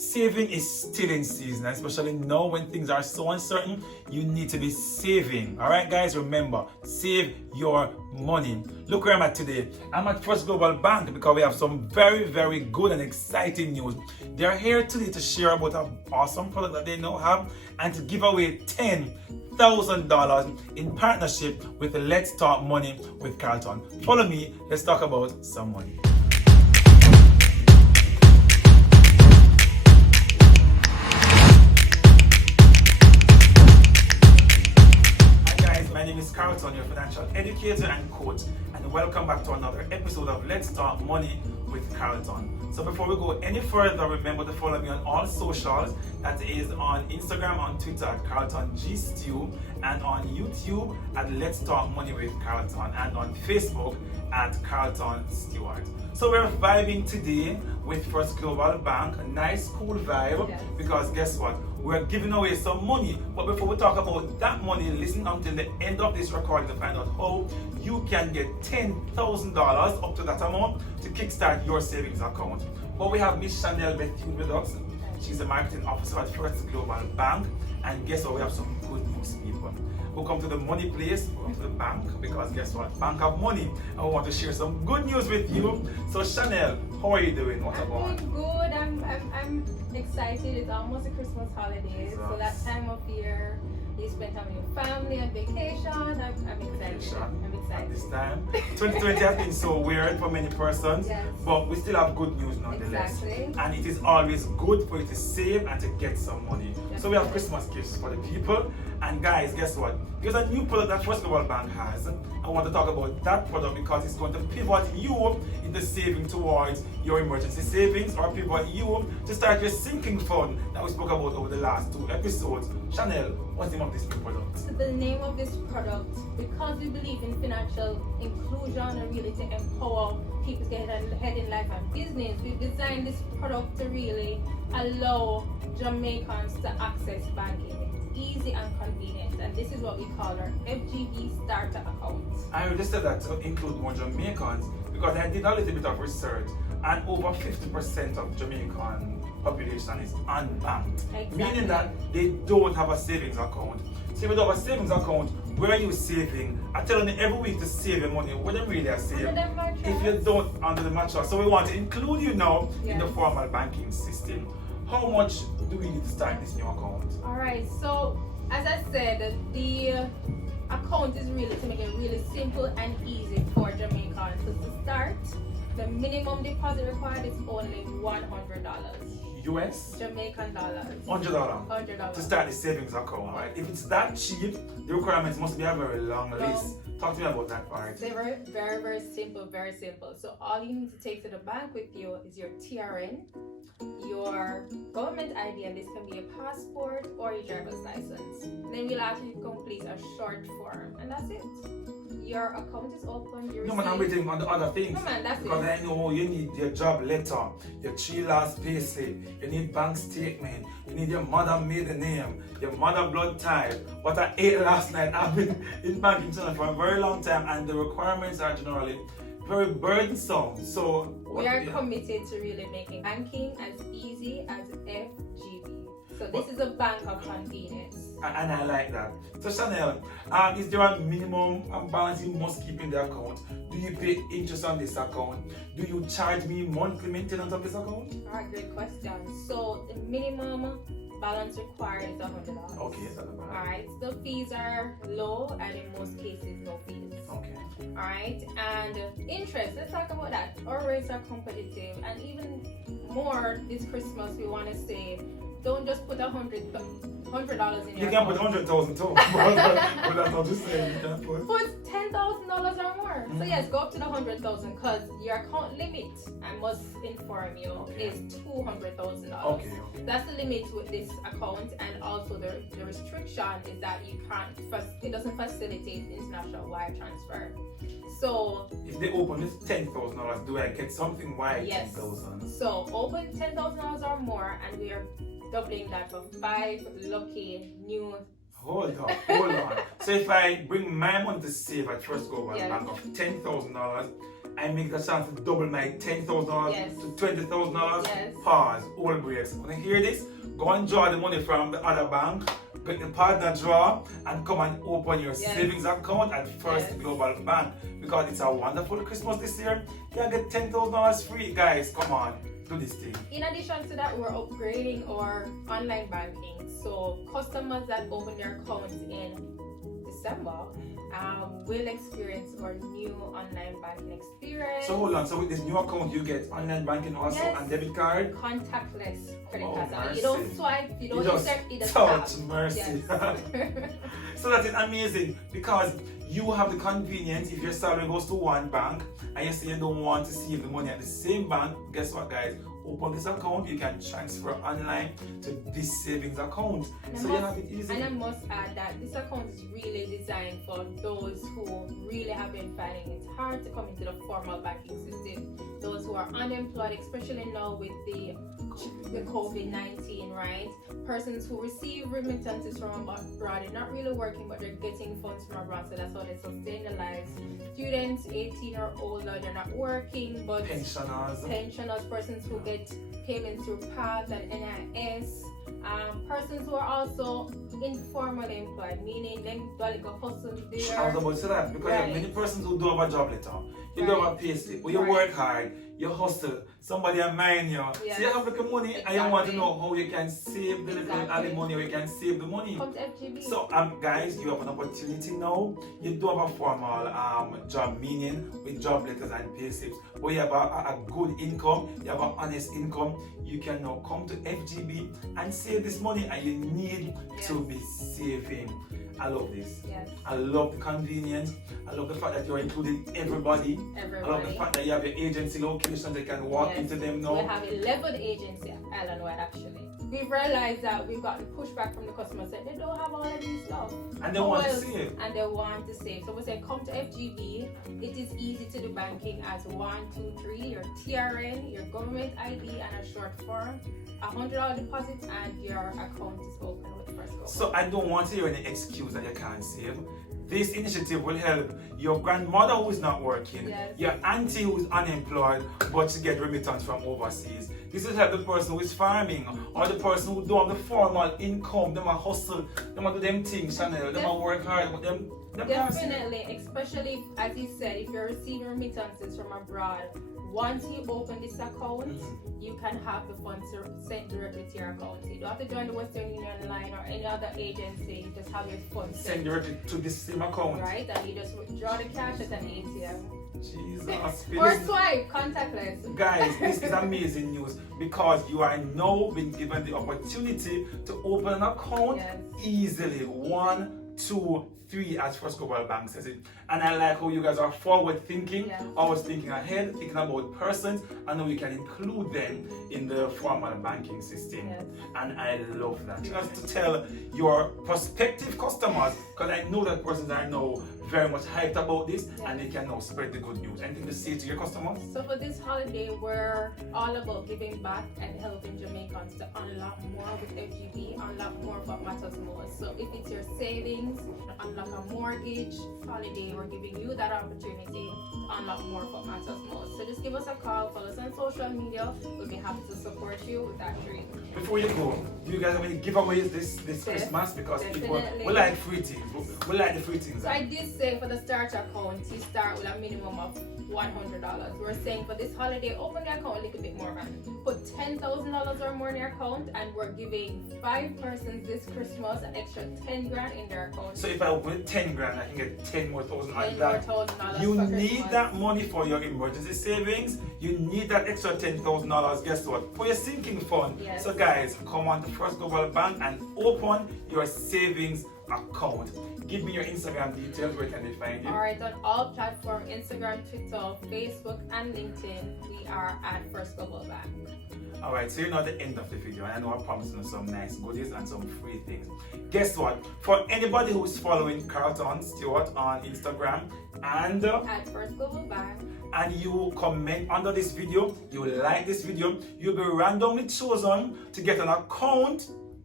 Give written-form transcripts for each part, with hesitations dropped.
saving is still in season, especially now when things are so uncertain. You need to be saving. All right, guys, remember, save your money. Look where I'm at today. I'm at First Global Bank because we have some very, very good and exciting news. They're here today to share about an awesome product that they now have and to give away $10,000 in partnership with Let's Talk Money with Carlton. Follow me. Let's talk about some money. My name is Carlton, your financial educator and coach, and welcome back to another episode of Let's Talk Money with Carlton. So before we go any further, remember to follow me on all socials. That is on Instagram, on Twitter at Carlton G Stew, and on YouTube at Let's Talk Money with Carlton, and on Facebook at Carlton Stewart. So we're vibing today with First Global Bank, a nice cool vibe, yes. Because guess what? We're giving away some money. But before we talk about that money, listen until the end of this recording to find out how you can get $10,000 up to that amount to kickstart your savings account. But we have Miss Shanelle Bethune with us. She's a marketing officer at First Global Bank. And guess what? We have some good news, people. Who come to the money place, come to the bank, because guess what? Bank have money. And we want to share some good news with you. So Shanelle, how are you doing? What about? I'm doing good. I'm excited. It's almost the Christmas holidays. So that time of year, you spend time with your family on vacation. I'm excited. I'm excited. At this time, 2020 has been so weird for many persons, yes. But we still have good news nonetheless. Exactly. And it is always good for you to save and to get some money. Definitely. So we have Christmas gifts for the people. And guys, guess what? There's a new product that First Global Bank has. I want to talk about that product because it's going to pivot you into saving towards your emergency savings, or pivot you to start your sinking fund that we spoke about over the last 2 episodes. Shanelle, what's the name of this new product? The name of this product, because we believe in financial inclusion and really to empower people to get ahead in life and business, we've designed this product to really allow Jamaicans to access banking. Easy and convenient, and this is what we call our FGB starter account. I registered that to include more Jamaicans because I did a little bit of research, and over 50% of Jamaican population is unbanked, exactly. Meaning that they don't have a savings account. So if you don't have a savings account, where are you saving? I tell them every week to save your money. Where them really are saving? Under the mattress. If you don't, under the mattress. So we want to include you now, yes. in the formal banking system. How much do we need to start this new account? Alright, so as I said, the account is really to make it really simple and easy for Jamaicans. So to start, the minimum deposit required is only $100. US? Jamaican dollars. $100. To start the savings account, right? If it's that cheap, the requirements must be a very long list. Talk to me about that part. They were very simple, very simple. So all you need to take to the bank with you is your TRN, your government ID, and this can be a passport or a driver's license. Then we'll ask you to complete a short form, and that's it. Your account is open. No man, I'm waiting on the other things. No man, that's because it. I know you need your job letter, your 3 last pay slip, you need bank statement, you need your mother maiden name, your mother blood type. What I ate last night, I've been in banking channel for a very long time, and the requirements are generally very burdensome. So we are committed to really making banking as easy as FGB. So this is a bank of convenience. And I like that. So Shanelle, is there a minimum balance you must keep in the account? Do you pay interest on this account? Do you charge me monthly maintenance of this account? Alright, great question. So the minimum balance required is $100. Okay, that's not bad. Alright, the fees are low, and in most cases no fees. Okay. Alright, and interest, let's talk about that. Our rates are competitive, and even more this Christmas we want to say, don't just put $100 in your You can put 100,000 too. But that's not just saying. You can put $10,000 or more. So yes, go up to the 100,000 because your account limit, I must inform you, is $200,000. Okay. That's the limit with this account, and also the restriction is that you can't. It doesn't facilitate international wire transfer. So if they open this $10,000, do I get something? Why yes. $10,000? So open $10,000 or more, and we are doubling that for 5 lucky new. Hold on. So if I bring my money to save at First Global yes. Bank of $10,000, I make the chance to double my $10,000 Yes. to $20,000. Yes. Pause. All breaks. When you hear this, go and draw the money from the other bank, get the partner draw, and come and open your Yes. savings account at First Yes. Global Bank, because it's a wonderful Christmas this year. You can get $10,000 free, guys. Come on, do this thing. In addition to that, we're upgrading our online banking. So customers that open their accounts in December will experience our new online banking experience. So hold on. So with this new account, you get online banking also, Yes. and debit card. Contactless credit Oh, cards. mercy. You don't swipe, you don't just insert, it just touch, tap. mercy. Yes. So that is amazing, because you have the convenience. If your salary goes to one bank and you say you don't want to save the money at the same bank, guess what, guys? Open this account, you can transfer online to this savings account. So you have it easy. And I must add that this account is really designed for those who really have been finding it hard to come into the formal banking system. Those who are unemployed, especially now with the COVID-19, right? Persons who receive remittances from abroad, they're not really working, but they're getting funds from abroad, so that's how they sustain their lives. Students 18 or older, they're not working, but pensioners, persons who get payments through PATH and NIS, persons who are also informally employed, meaning them go hustle there. I was about to say that, because you have many persons who don't have a job letter, you don't have a pay slip, but you work hard, you hustle, somebody a mind you. Yes. So you have little money, and you want to know how you can save the little alimony, how you can save the money. Come to FGB. So guys, you have an opportunity now. You do have a formal job, meaning with job letters and pay slips, but you have a good income, you have an honest income. You can now come to FGB and save this money, and you need to be saving. I love this. Yes. I love the convenience. I love the fact that you're including everybody. I love the fact that you have your agency locations, they can walk into them now. We have 11 agencies island-wide actually. We've realized that we've gotten pushback from the customers that they don't have all of these stuff. And they want to save. And they want to save. So we say come to FGB. It is easy to do banking as 123, your TRN, your government ID, and a short form. $100 deposit, and your account is open with First Global. So I don't want to hear any excuse that you can't save. This initiative will help your grandmother who is not working, your auntie who is unemployed but to get remittance from overseas. This will help the person who is farming, or the person who don't have the formal income. Them a hustle, them a do them things, Shanelle. Them a work hard, but them definitely, especially as you said, if you're receiving remittances from abroad, once you open this account, you can have the funds sent directly to your account. You don't have to join the Western Union line or any other agency. You just have your funds sent directly to this same account. Right, and you just withdraw the cash at an ATM. Jesus. Or swipe, contactless. Guys, this is amazing news, because you are now being given the opportunity to open an account easily. 1, 2, 3, as First Global Bank says it. And I like how you guys are forward thinking, always thinking ahead, thinking about persons, and now you can include them in the formal banking system. And I love that. Just to tell your prospective customers, because I know that persons are now very much hyped about this, and they can now spread the good news. Anything to say to your customers? So for this holiday, we're all about giving back and helping Jamaicans to unlock more with FGB, unlock more of what matters most. So if it's your savings, unlock a mortgage, holiday, we're giving you that opportunity to unlock more of what matters most. So just give us a call, follow us on social media. We'll be happy to support you with that dream. Before you go, do you guys have any giveaways this Christmas? Because people, we like free things. We like the free things. So I did say for the starter account, you start with a minimum of $100. We're saying for this holiday, open the account a little bit more, man. Put $10,000 or more in your account, and we're giving 5 persons this Christmas an extra 10 grand in their account. So if I open 10 grand, I can get 10 more thousand. You need that money for your emergency savings. You need that extra $10,000. Guess what? For your sinking fund. So guys, come on to First Global Bank and open your savings account. Give me your Instagram details. Where can they find you? Alright, on all platforms, Instagram, Twitter, Facebook, and LinkedIn, we are at First Global Bank. Alright, so you're not at the end of the video, and I know I promised you some nice goodies and some free things. Guess what? For anybody who's following Carlton Stewart on Instagram and at First Global Bank, and you comment under this video, you like this video, you'll be randomly chosen to get an account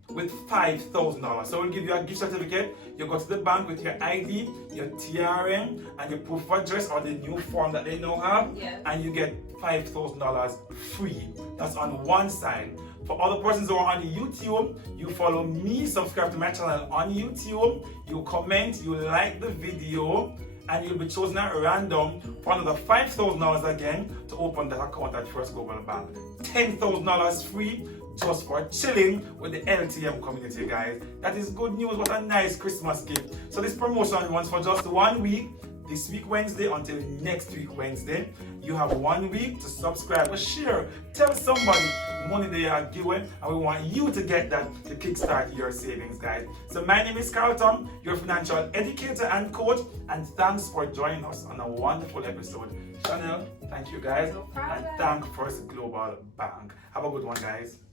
with $5,000. So we'll give you a gift certificate. You go to the bank with your ID, your TRM, and your proof of address or the new form that they now have, and you get $5,000 free. That's on one side. For other persons who are on YouTube, you follow me, subscribe to my channel on YouTube, you comment, you like the video, and you'll be chosen at random for another $5,000 again to open that account at First Global Bank. $10,000 free just for chilling with the LTM community, guys. That is good news. What a nice Christmas gift. So this promotion runs for just 1 week, this week Wednesday until next week Wednesday. You have 1 week to subscribe or share. Tell somebody money they are giving, and we want you to get that to kickstart your savings, guys. So my name is Carlton, your financial educator and coach, and thanks for joining us on a wonderful episode. Shanelle, thank you, guys, and thank First Global Bank. Have a good one, guys.